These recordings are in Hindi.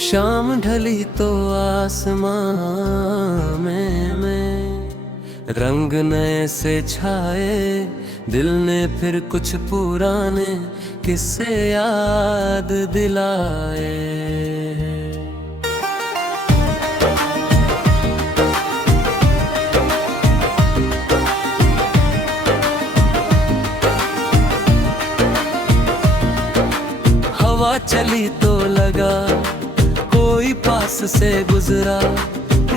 शाम ढली तो आसमां में रंग नए से छाए। दिल ने फिर कुछ पुराने किस्से याद दिलाए। हवा चली तो लगा कोई पास से गुजरा,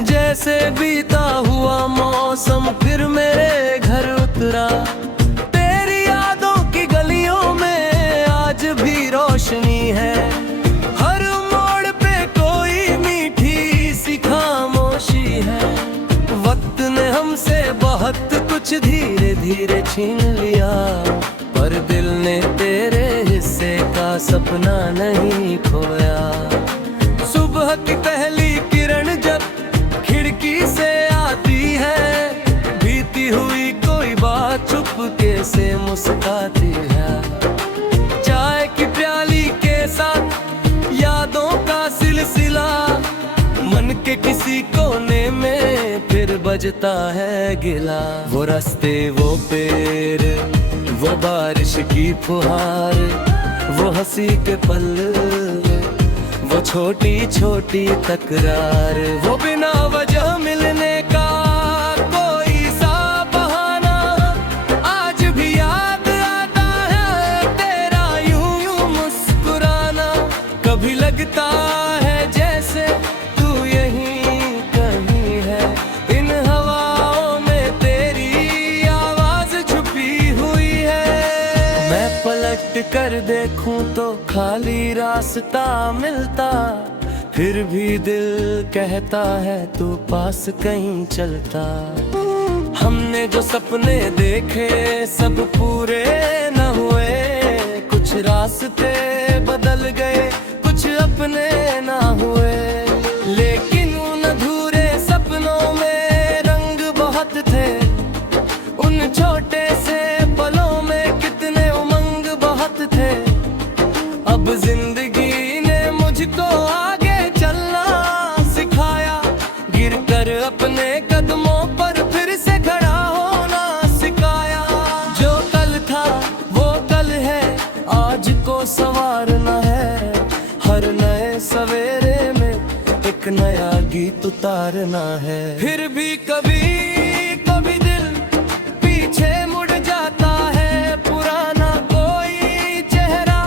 जैसे बीता हुआ मौसम फिर मेरे घर उतरा। तेरी यादों की गलियों में आज भी रोशनी है, हर मोड़ पे कोई मीठी सी खामोशी है। वक्त ने हमसे बहुत कुछ धीरे धीरे छीन लिया, पर दिल ने तेरे हिस्से का सपना नहीं खोया। सुबह की पहली किरण जब खिड़की से आती है, बीती हुई कोई बात चुपके से मुस्कुराती है। चाय की प्याली के साथ यादों का सिलसिला, मन के किसी कोने में फिर बजता है गिला। वो रास्ते, वो पेड़, वो बारिश की फुहार, वो हंसी के पल, वो छोटी छोटी तकरार, वो बिना वजह मिलने का कोई सा बहाना। आज भी याद आता है तेरा यूं यूं मुस्कुराना। कभी लगता है जैसे तू यहीं कहीं है, इन हवाओं में तेरी आवाज छुपी हुई है। मैं पलट कर देखूं तो खाली रास्ता मिलता, फिर भी दिल कहता है तू पास कहीं चलता। हमने जो सपने देखे सब पूरे न हुए, कुछ रास्ते बदल गए, कुछ अपने ना हुए। लेकिन उन अधूरे सपनों में रंग बहुत थे, उन छोटे से पलों में कितने उमंग बहुत थे। अब जिंदगी ने मुझको आगे चलना सिखाया, गिरकर अपने कदमों पर फिर से खड़ा होना सिखाया। जो कल था वो कल है, आज को संवारना है। हर नए सवेरे में एक नया गीत उतारना है। फिर भी कभी कभी दिल पीछे मुड़ जाता है, पुराना कोई चेहरा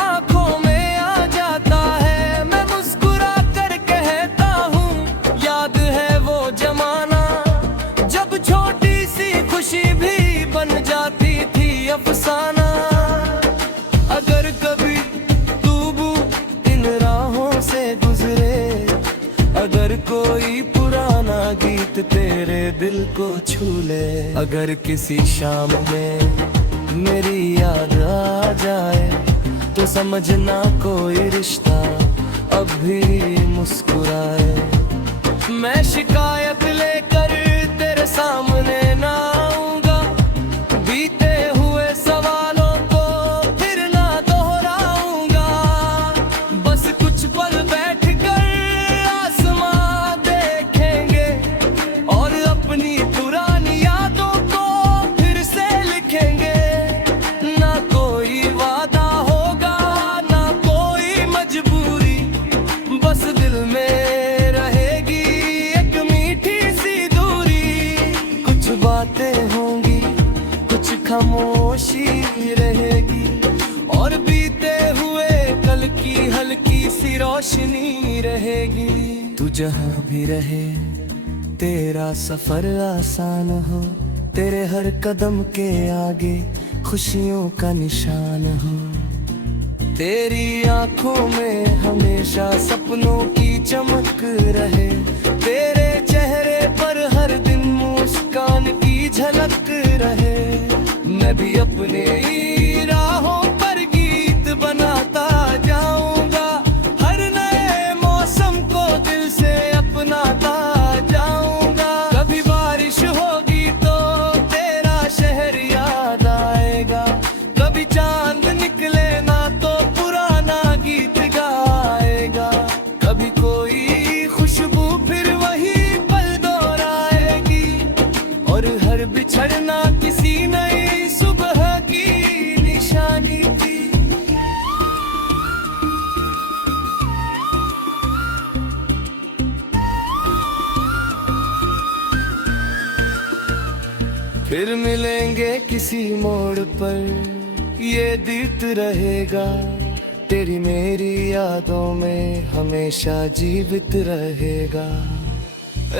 आंखों में आ जाता है। मैं मुस्कुरा कर कहता हूँ याद है वो जमाना, जब छोटी सी खुशी भी बन जाती थी अफसाना। अगर कभी तू भी इन राहों से गुजरे, अगर कोई पुराना गीत तेरे दिल को छू ले, अगर किसी शाम में मेरी याद आ जाए, तो समझना कोई रिश्ता अब भी मुस्कुराए। मैं शिकायत लेकर तेरे सामने ना आऊंगा, बीते हुए सवालों को फिर ना दोहराऊंगा। बस कुछ पल बैठ कर आसमां देखेंगे, और अपनी पुरानी यादों को फिर से लिखेंगे। ना कोई वादा होगा, ना कोई मजबूरी, बस दिल में रहेगी एक मीठी सी दूरी। कुछ बातें होंगी, कुछ खामोशी रहेगी, और बीते हुए कल की हल्की सी रोशनी रहेगी। तू जहाँ भी रहे तेरा सफर आसान हो, तेरे हर कदम के आगे खुशियों का निशान हो। तेरी आंखों में हमेशा सपनों की चमक रहे, तेरे चेहरे पर हर दिन मुस्कान की झलक रहे। मैं भी अपने ही राहों पर गीत बनाता जाऊंगा, हर नए मौसम को दिल से अपनाता जाऊंगा। कभी बारिश होगी तो तेरा शहर याद आएगा, कभी चांद निकले ना तो पुराना गीत गाएगा। फिर मिलेंगे किसी मोड़ पर, ये दीप्त रहेगा तेरी मेरी यादों में, हमेशा जीवित रहेगा।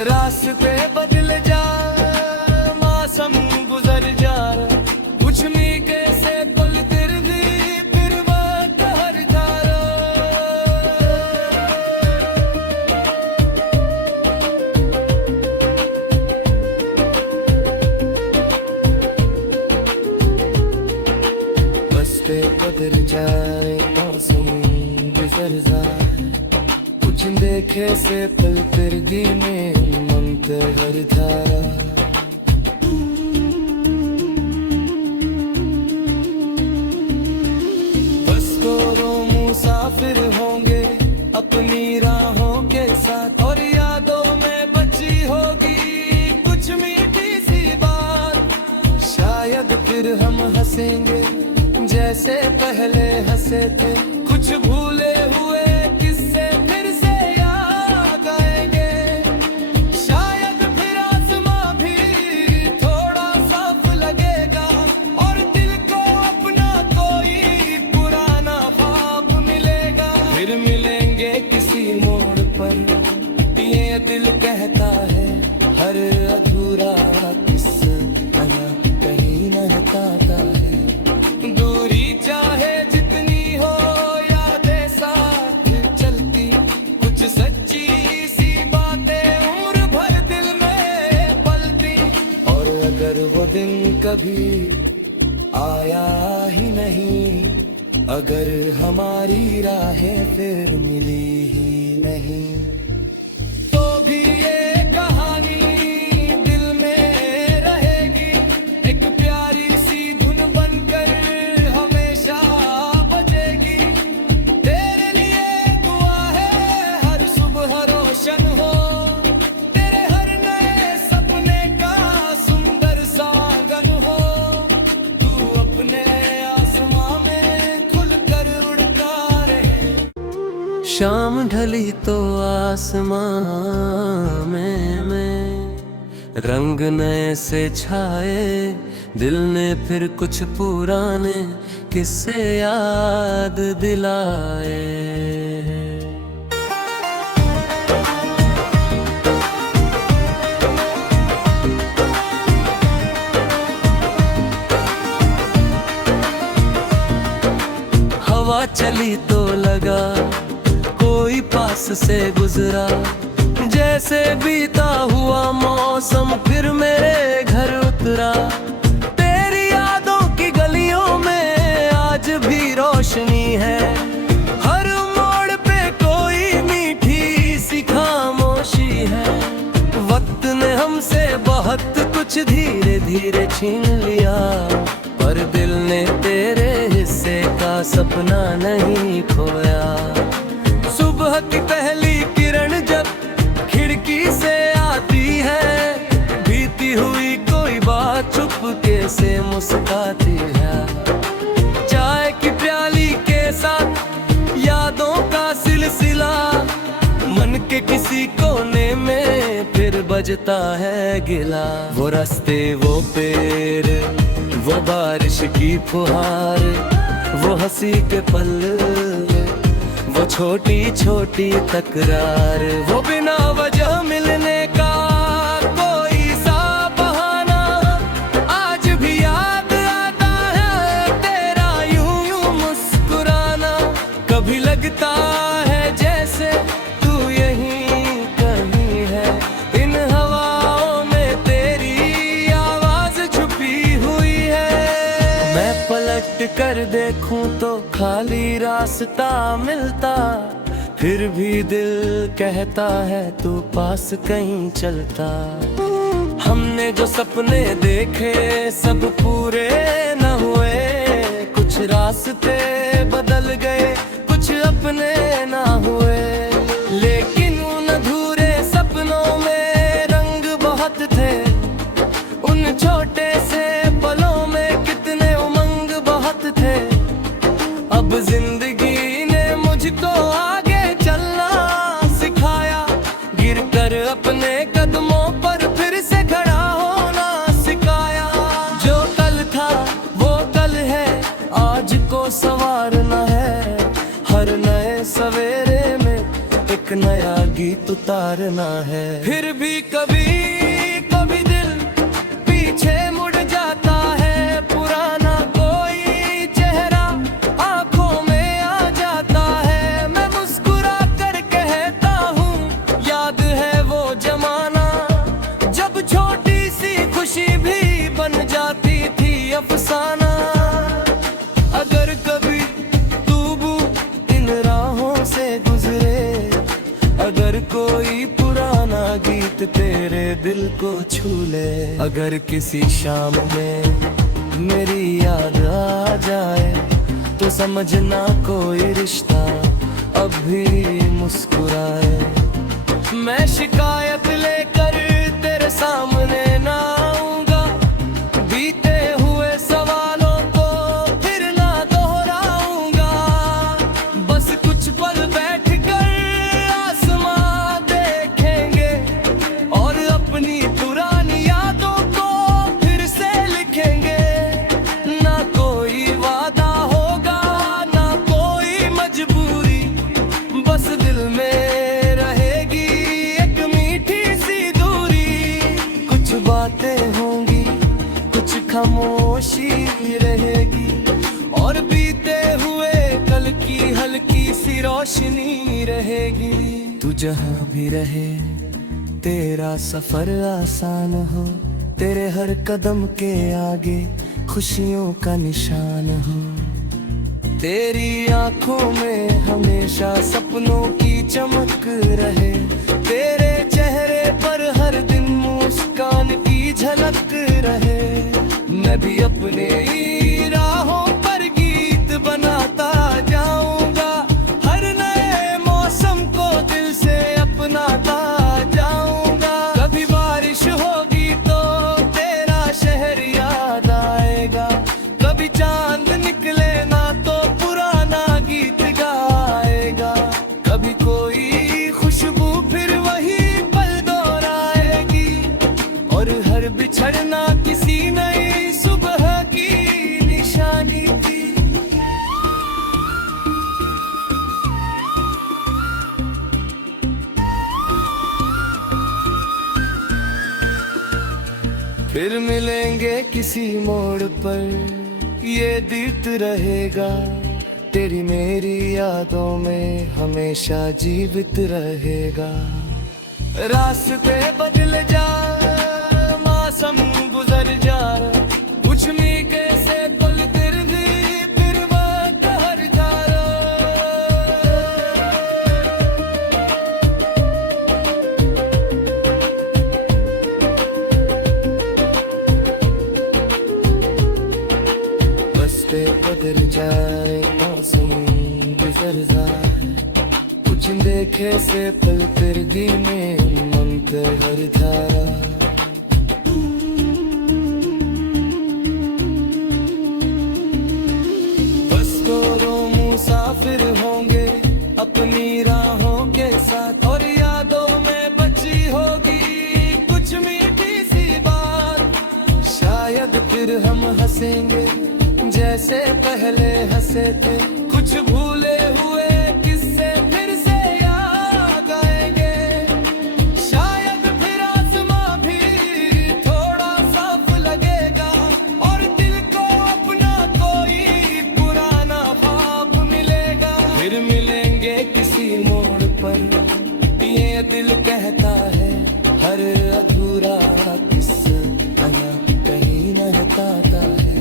रास्ते बदल जा, मौसम गुजर जा, कुछ नहीं कैसे पल फिर भी फिर बात हर धारा। रास्ते बदल जाए, मौसम गुजर जाए, कुछ देखे से पल फिर भी में उमंग हर धारा। मुसाफिर होंगे अपनी राहों के साथ, और यादों में बची होगी कुछ मीठी सी बात। शायद फिर हम हंसेंगे जैसे पहले हंसे थे, कुछ भूले हुए किस्से फिर से याद आएंगे। शायद फिर आसमां भी थोड़ा साफ लगेगा, और दिल को अपना कोई पुराना ख्वाब मिलेगा। फिर मिलेंगे किसी मोड़ पर, ये दिल कहता है हर अधूरा किस्सा कहीं न हटाता है। दूरी चाहे जितनी हो, यादें साथ चलती, कुछ सच्ची सी बातें उम्र भर दिल में पलती। और अगर वो दिन कभी आया ही नहीं, अगर हमारी राहें फिर मिली ही नहीं, तो भी ये कहानी दिल में रहेगी, एक प्यारी सी धुन बनकर हमेशा बजेगी। तेरे लिए दुआ है हर सुबह रोशन हो, तेरे हर नए सपने का सुंदर सा आंगन हो। तू अपने आसमां में खुलकर उड़ता रहे। शाम ढली तो आसमां में रंग नए से छाए, दिल ने फिर कुछ पुराने किस्से याद दिलाए। हवा चली तो लगा कोई पास से गुजरा, जैसे बीता हुआ मौसम फिर मेरे घर उतरा। तेरी यादों की गलियों में आज भी रोशनी है, हर मोड़ पे कोई मीठी सी खामोशी है। वक्त ने हमसे बहुत कुछ धीरे धीरे छीन लिया, पर दिल ने तेरे हिस्से का सपना नहीं खोया। सुबह की पहली किरण जब खिड़की से आती है, बीती हुई कोई बात चुपके से मुस्कुराती है। चाय की प्याली के साथ यादों का सिलसिला, मन के किसी कोने में फिर बजता है गिला। वो रास्ते, वो पेड़, वो बारिश की फुहार, वो हंसी के पल, वो छोटी छोटी तकरार, वो बिना वजह मिलने का कोई सा बहाना, आज भी याद आता है तेरा यूं यूं मुस्कुराना। कभी लगता है जैसे तू यहीं कहीं है, इन हवाओं में तेरी आवाज छुपी हुई है। मैं पलट कर देखूं तो खाली रास्ता मिलता, फिर भी दिल कहता है तू पास कहीं चलता। हमने जो सपने देखे सब पूरे न हुए, कुछ रास्ते बदल गए, कुछ अपने ना हुए। लेकिन उन अधूरे सपनों में रंग बहुत थे, उन छोटे से पलों में कितने उमंग बहुत थे। अब जिंदगी ने मुझको आगे चलना सिखाया, गिर कर अपने कदमों पर फिर से खड़ा होना सिखाया। एक नया गीत उतारना है। फिर भी कभी कभी दिल पीछे मुड़ जाता है, पुराना कोई चेहरा आंखों में आ जाता है। मैं मुस्कुरा कर कहता हूँ, याद है वो जमाना जब छोटी सी खुशी भी बन जाती थी अफसाना। अगर कभी तू इन राहों से गुजरे, अगर कोई पुराना गीत तेरे दिल को छू ले, अगर किसी शाम में मेरी याद आ जाए, तो समझना कोई रिश्ता अब भी मुस्कुराए। मैं शिकायत लेकर तेरे सामने ना आऊंगा, बीते हुए सवालों को फिर ना दोहराऊंगा। बस कुछ पल बैठ कर आसमां देखेंगे और अपनी पुरानी यादों को फिर से लिखेंगे। ना कोई वादा होगा, ना कोई मजबूरी, बस दिल में रहेगी एक मीठी सी दूरी। कुछ बातें होंगी, कुछ खामोशी रहेगी, और बीते हुए कल की हल्की सी रोशनी रहेगी। तू जहाँ भी रहे तेरा सफर आसान हो, तेरे हर कदम के आगे खुशियों का निशान हो। तेरी आंखों में हमेशा सपनों की चमक रहे, तेरे चेहरे पर हर दिन मुस्कान की झलक रहे। मैं भी अपने ही राहों पर गीत बनाता जाऊंगा, हर नए मौसम को दिल से अपनाता जाऊंगा। कभी बारिश होगी तो तेरा शहर याद आएगा, कभी चांद निकले ना तो पुराना गीत गाएगा। कभी कोई खुशबू फिर वही पल दोहराएगी, और हर बिछड़ना किसी नई सुबह की निशानी थी। फिर मिलेंगे किसी मोड़ पर, ये दीत रहेगा तेरी मेरी यादों में हमेशा जीवित रहेगा। रास्ते बदल जा, मौसम गुजर जा, कुछ मीके से पल फिर भी फिर बात हर धारा। रास्ते बदल जाए, मौसम गुजर जाए, कुछ देखे से पल फिर भी में मन कर हर धारा। मुसाफिर होंगे अपनी राहों के साथ, और यादों में बची होगी कुछ मीठी सी बात। शायद फिर हम हंसेंगे जैसे पहले हंसे थे, कुछ भूले हुए किस्से फिर से याद आएंगे। शायद फिर आसमां भी थोड़ा साफ लगेगा, और दिल को अपना कोई पुराना ख्वाब मिलेगा। फिर मिलेंगे किसी मोड़ पर, ये दिल कहता है हर अधूरा किस्सा कहीं न हटाता है।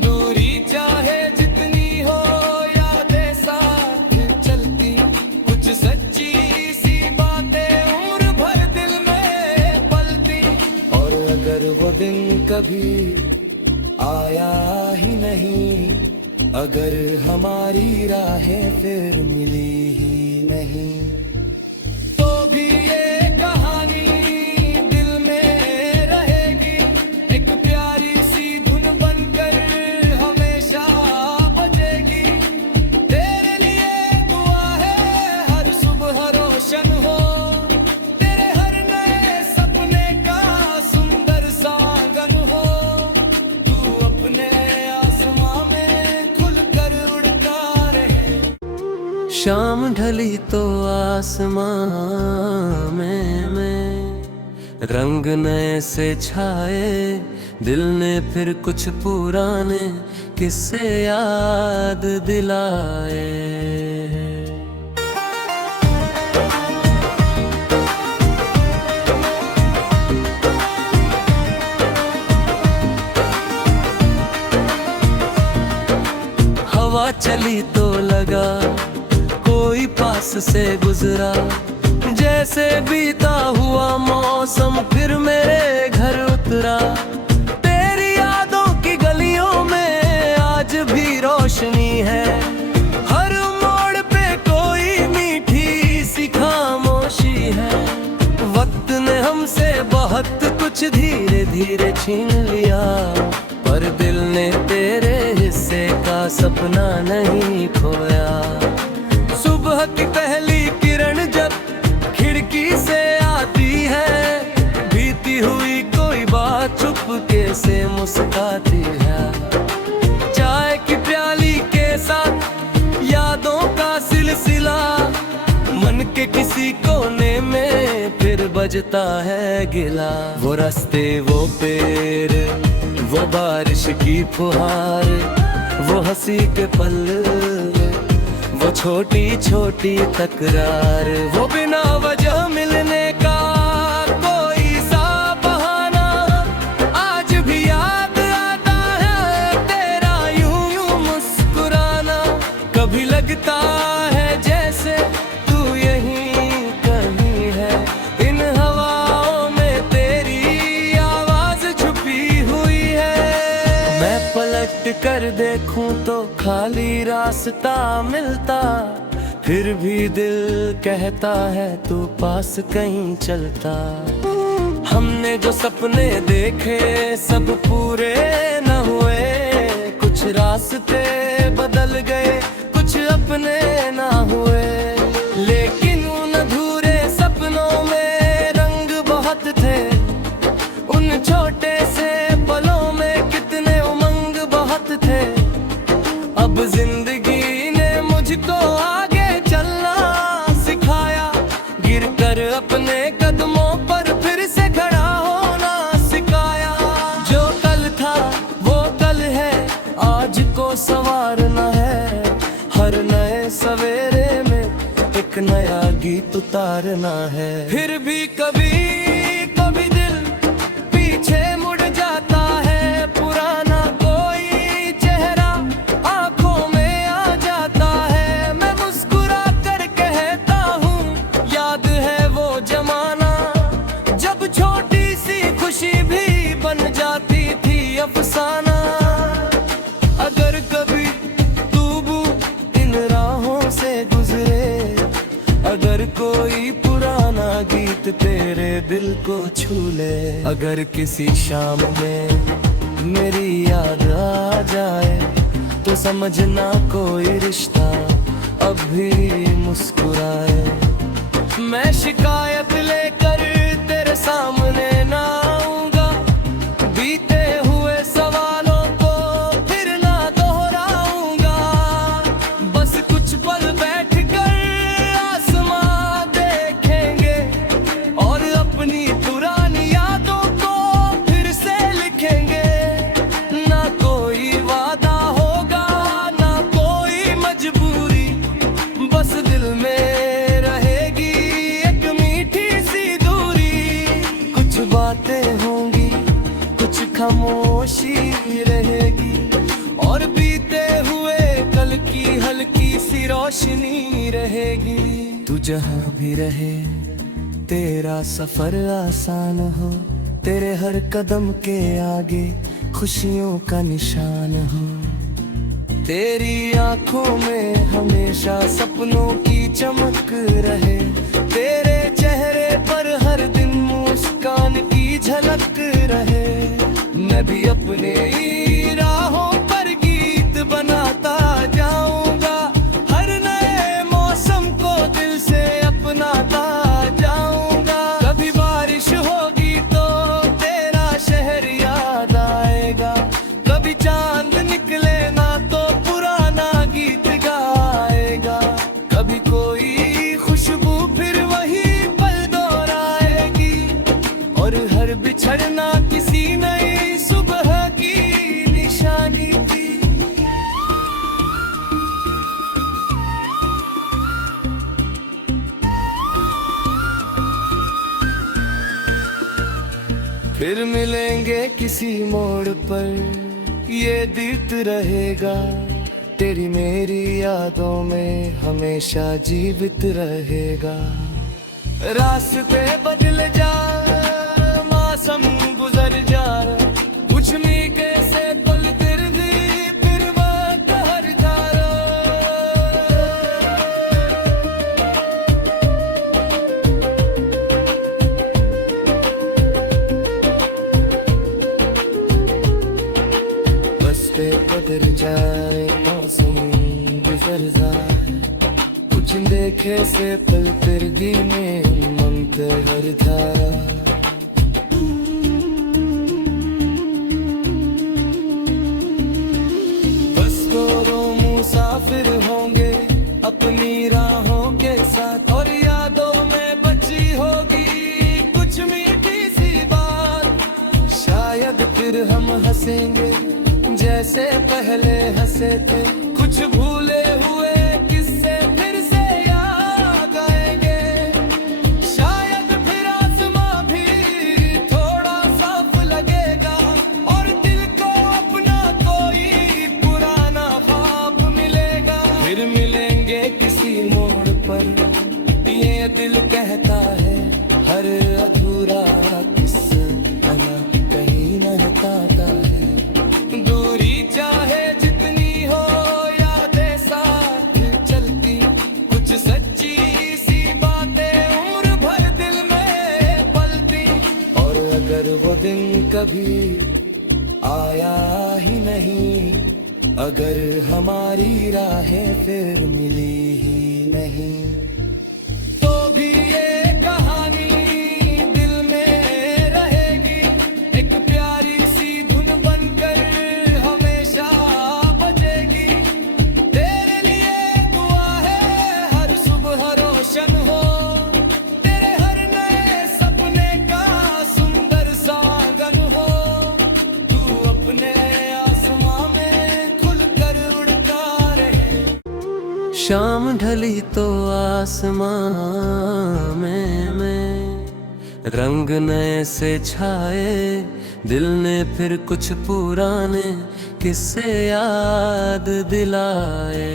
दूरी चाहे जितनी हो, यादें साथ चलती, कुछ सच्ची सी बातें उम्र भर दिल में पलती। और अगर वो दिन कभी आया ही नहीं, अगर हमारी राहें फिर मिली ही नहीं, तो भी ये कहानी दिल में रहेगी, एक प्यारी सी धुन बनकर हमेशा बजेगी। तेरे लिए दुआ है हर सुबह रोशन हो, तेरे हर नए सपने का सुंदर सा आंगन हो। तू अपने आसमां में खुलकर उड़ता रहे। शाम ढली तो आसमां में रंग नए से छाए, दिल ने फिर कुछ पुराने किस्से याद दिलाए। हवा चली तो लगा कोई पास से गुजरा, जैसे बीता हुआ मौसम फिर मेरे घर उतरा। तेरी यादों की गलियों में आज भी रोशनी है, हर मोड़ पे कोई मीठी सी खामोशी है। वक्त ने हमसे बहुत कुछ धीरे धीरे छीन लिया, पर दिल ने तेरे हिस्से का सपना नहीं खोया। सुबह की पहली किरण जब खिड़की से आती है, बीती हुई कोई बात चुपके से मुस्कुराती है। चाय की प्याली के साथ यादों का सिलसिला, मन के किसी कोने में फिर बजता है गिला। वो रास्ते, वो पेड़, वो बारिश की फुहार, वो हंसी के पल, वो छोटी छोटी तकरार, वो बिना वजह मिलने का कोई सा बहाना, आज भी याद आता है तेरा यूं यूं मुस्कुराना। कभी लगता है जैसे तू यहीं कहीं है, इन हवाओं में तेरी आवाज छुपी हुई है। मैं पलट कर देखूं तो खाली रास्ता मिलता, फिर भी दिल कहता है तू पास कहीं चलता। हमने जो सपने देखे सब पूरे न हुए, कुछ रास्ते बदल गए, कुछ अपने ना हुए। लेकिन उन अधूरे सपनों में रंग बहुत थे, उन छोटे से पलों में कितने उमंग बहुत थे। अब जिंदगी ने मुझको आगे चलना सिखाया, गिरकर अपने कदमों पर फिर से खड़ा होना सिखाया। जो कल था वो कल है, आज को संवारना है। हर नए सवेरे में एक नया गीत उतारना है। फिर भी कभी कभी दिल पीछे मुड़ जाता है, पुराना कोई चेहरा आंखों में आ जाता है। मैं मुस्कुरा कर कहता हूँ याद है वो जमाना, जब छोटी सी खुशी भी बन जाती थी अफसाना। अगर कभी तू इन राहों से गुजरे, अगर कोई पुराना गीत तेरे दिल को छू ले, अगर किसी शाम में मेरी याद आ जाए, तो समझना कोई रिश्ता अब भी मुस्कुराए। मैं शिकायत लेकर तेरे सामने ना आऊंगा, बीते हुए सवालों को फिर ना दोहराऊंगा। बस कुछ पल बैठ कर आसमां देखेंगे, और अपनी पुरानी यादों को फिर से लिखेंगे। ना कोई वादा होगा, ना कोई मजबूरी, बस दिल में रहेगी एक मीठी सी दूरी। कुछ बातें होंगी, कुछ खामोशी रहेगी, और बीते हुए कल की हल्की सी रोशनी रहेगी। तू जहाँ भी रहे तेरा सफर आसान हो, तेरे हर कदम के आगे खुशियों का निशान हो। तेरी आंखों में हमेशा सपनों की चमक रहे, तेरे चेहरे पर हर दिन मुस्कान की झलक रहे। मैं भी अपने ही राहों पर गीत बनाता जाऊंगा, हर नए मौसम को दिल से अपनाता जाऊंगा। कभी बारिश होगी तो तेरा शहर याद आएगा, कभी चांद निकले ना तो पुराना गीत गाएगा, कभी कोई ढलना किसी नई सुबह की निशानी थी। फिर मिलेंगे किसी मोड़ पर, ये दीप्त रहेगा तेरी मेरी यादों में, हमेशा जीवित रहेगा। रास्ते बदल जा, मौसम गुजर जा, कुछ मीठे से पल फिर भी फिर वक्त हर धारा। रास्ते बदल जाए, मौसम गुजर जाए, कुछ देखे से पल फिर गिने मन पे हर धारा। बस दो मुसाफिर होंगे अपनी राहों के साथ, और यादों में बची होगी कुछ मीठी सी बात। शायद फिर हम हंसेंगे जैसे पहले हंसे थे, कुछ भूले हुए किस्से फिर से याद आएंगे। शायद फिर आसमां भी थोड़ा साफ लगेगा, और दिल को अपना कोई पुराना ख्वाब मिलेगा। फिर मिलेंगे किसी मोड़ पर, ये दिल कहता है हर अधूरा किस्सा कहीं न हटाता है। दूरी चाहे जितनी हो, यादें साथ चलती, कुछ सच्ची सी बातें उम्र भर दिल में पलती। और अगर वो दिन कभी आया ही नहीं, अगर हमारी राहें फिर मिली ही नहीं, तो भी ये कहानी दिल में रहेगी, एक प्यारी सी धुन बनकर हमेशा बजेगी। तेरे लिए दुआ है हर सुबह रोशन हो, तेरे हर नए सपने का सुंदर सा आंगन हो। तू अपने आसमां में खुलकर उड़ता रहे। शाम ढली तो आसमां में रंग नए से छाए, दिल ने फिर कुछ पुराने किस्से याद दिलाए।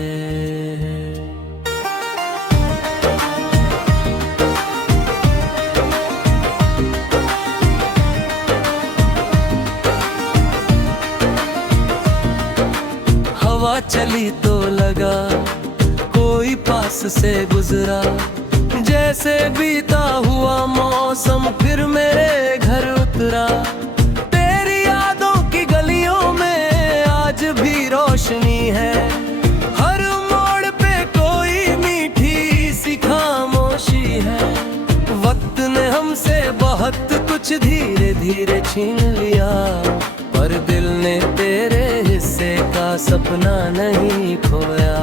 हवा चली तो लगा कोई पास से गुजरा, जैसे बीता हुआ मौसम फिर मेरे घर उतरा। तेरी यादों की गलियों में आज भी रोशनी है, हर मोड़ पे कोई मीठी सी खामोशी है। वक्त ने हमसे बहुत कुछ धीरे धीरे छीन लिया, पर दिल ने तेरे हिस्से का सपना नहीं खोया।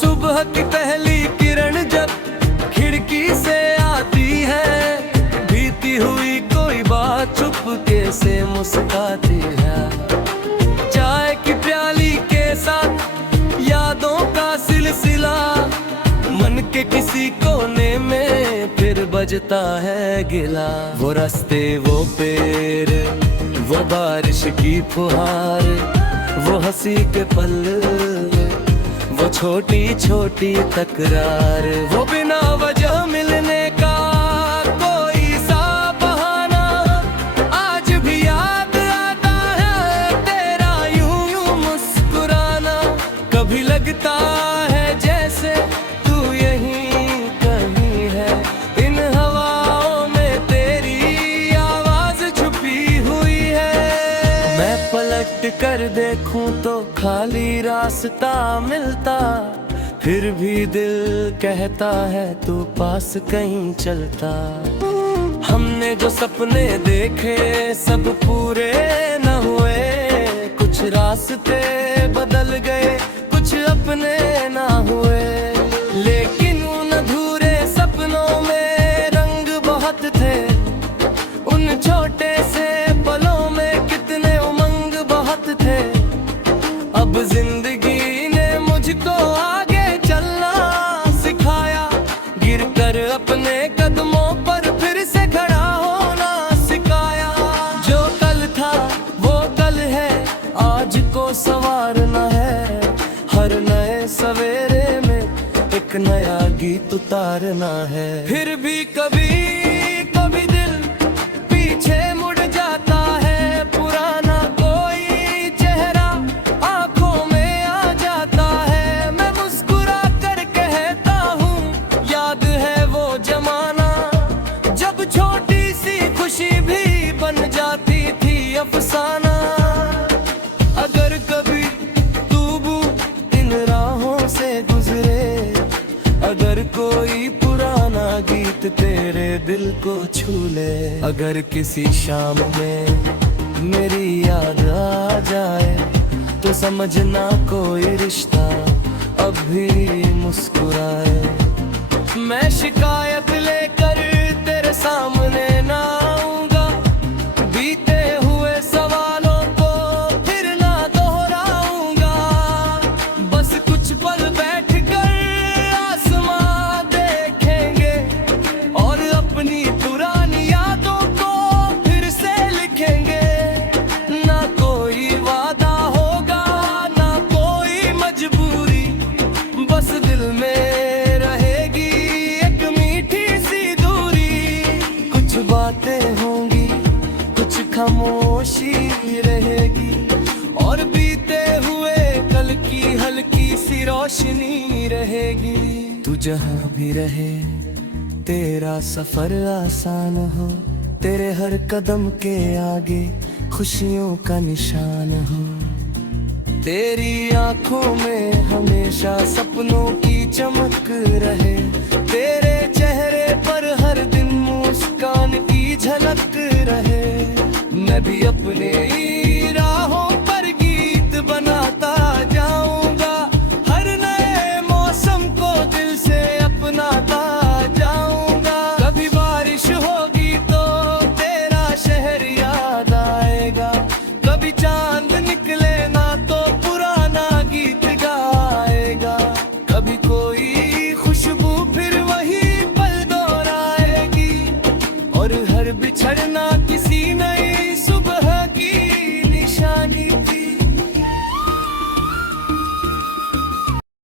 सुबह की पहली किरण जब खिड़की से आती है, बीती हुई कोई बात चुपके से मुस्कुराती है। चाय की प्याली के साथ यादों का सिलसिला, मन के किसी कोने में फिर बजता है गिला। वो रास्ते, वो पेड़, वो बारिश की फुहार, वो हंसी के पल, वो छोटी छोटी तकरार, वो बिना वजह मिलने का कोई सा बहाना, आज भी याद आता है तेरा यूं यूं मुस्कुराना। कभी लगता है जैसे तू यहीं कहीं है, इन हवाओं में तेरी आवाज छुपी हुई है। मैं पलट कर देखूं तो खाली रास्ता मिलता, फिर भी दिल कहता है तू पास कहीं चलता। हमने जो सपने देखे सब पूरे न हुए, कुछ रास्ते बदल गए, कुछ अपने ना हुए। लेकिन उन अधूरे सपनों में रंग बहुत थे, उन छोटे अपने कदमों पर फिर से खड़ा होना सिखाया। जो कल था वो कल है, आज को संवारना है। हर नए सवेरे में एक नया गीत उतारना है। फिर भी कभी कभी दिल पीछे मुड़ जाता है, पुराना कोई चेहरा आंखों में आ जाता है। मैं मुस्कुरा कर कहता हूँ, याद है वो जमाना जब छोटी सी खुशी भी बन जाती थी अफसाना। अगर कभी तू भी इन राहों से गुजरे, अगर कोई पुराना गीत तेरे दिल को छू ले, अगर किसी शाम में मेरी याद आ जाए, तो समझना कोई रिश्ता अब भी मुस्कुराए। मैं शिकायत लेकर तेरे सामने ना आऊंगा, बीते हुए सवालों को फिर ना दोहराऊंगा। बस कुछ पल बैठ कर आसमां देखेंगे और अपनी पुरानी यादों को फिर से लिखेंगे। ना कोई वादा होगा, ना कोई मजबूरी, बस दिल में रहेगी एक मीठी सी दूरी। कुछ बातें होंगी, कुछ खामोशी रहेगी, और बीते हुए कल की हल्की सी रोशनी रहेगी। तू जहाँ भी रहे तेरा सफर आसान हो, तेरे हर कदम के आगे खुशियों का निशान हो। तेरी आंखों में हमेशा सपनों की चमक रहे, तेरे चेहरे पर हर दिन मुस्कान की झलक रहे। मैं भी अपने